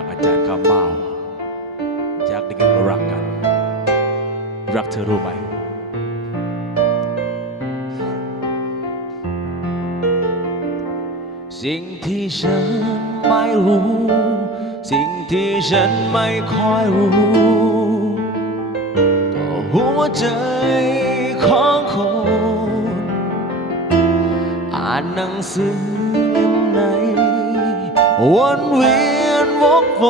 จากอาจารย์ข้าวเมาอยากได้ยินว่ารักกันรักเธอรู้ไหมสิ่งที่ฉันไม่รู้สิ่งที่ฉันไม่ค่อยรู้ก็หัวใจของคนอ่านหนังสือเล่มไหนวนเวียนวกว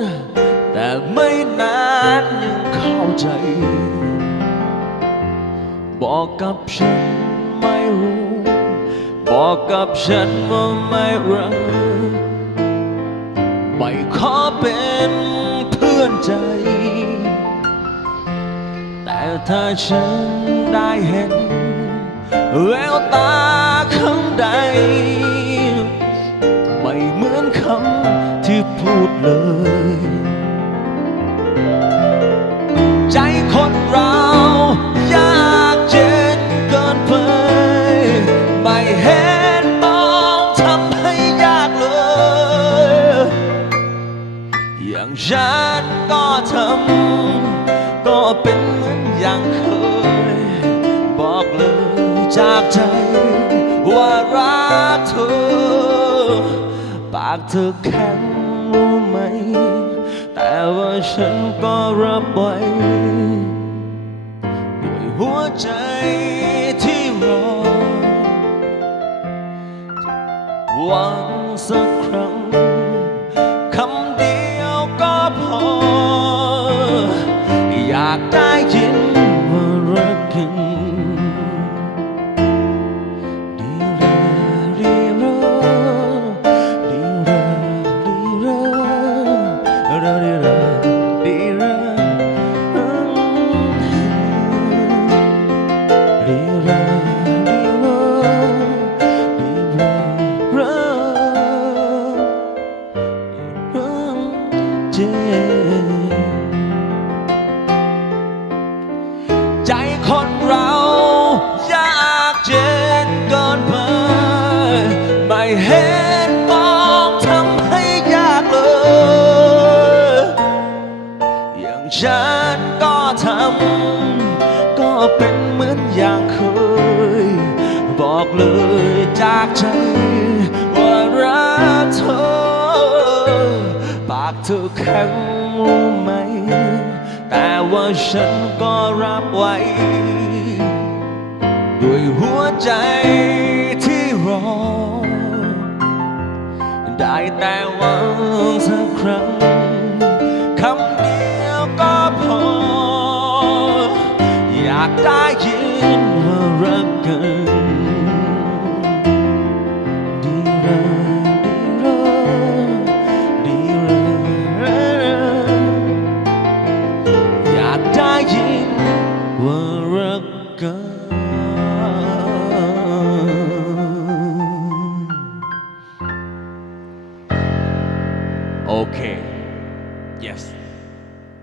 นแต่ไม่นานยังเข้าใจบอกกับฉันไม่รู้บอกกับฉันว่าไม่รักไม่ขอเป็นเพื่อนใจแต่ถ้าฉันได้เห็นแววตาข้างใดไม่เหมือนคำที่พูดเลยใจคนเรายากเจ็บเกินไปไม่เห็นต้องทำให้ยากเลยอย่างฉันก็ทำก็เป็นเหมือนอย่างเคยบอกเลยจากใจว่ารักเธอปากเธอแข็งรู้ไหมแต่ว่าฉันก็รับไว้ด้วยหัวใจที่รอหวังสักครั้งคำเดียวก็พออยากได้ยินว่ารักกันใจคนเรายากเย็นเกินไปไม่เห็นต้องทำให้ยากเลยอย่างฉันก็ทำก็เป็นเหมือนอย่างเคยบอกเลยจากใจว่ารักเธอปากเธอแข็งรู้ไหมแต่ว่าฉันก็รับไว้ด้วยหัวใจที่รอได้แต่หวังสักครั้งคำเดียวก็พออยากได้ยินว่ารักกัน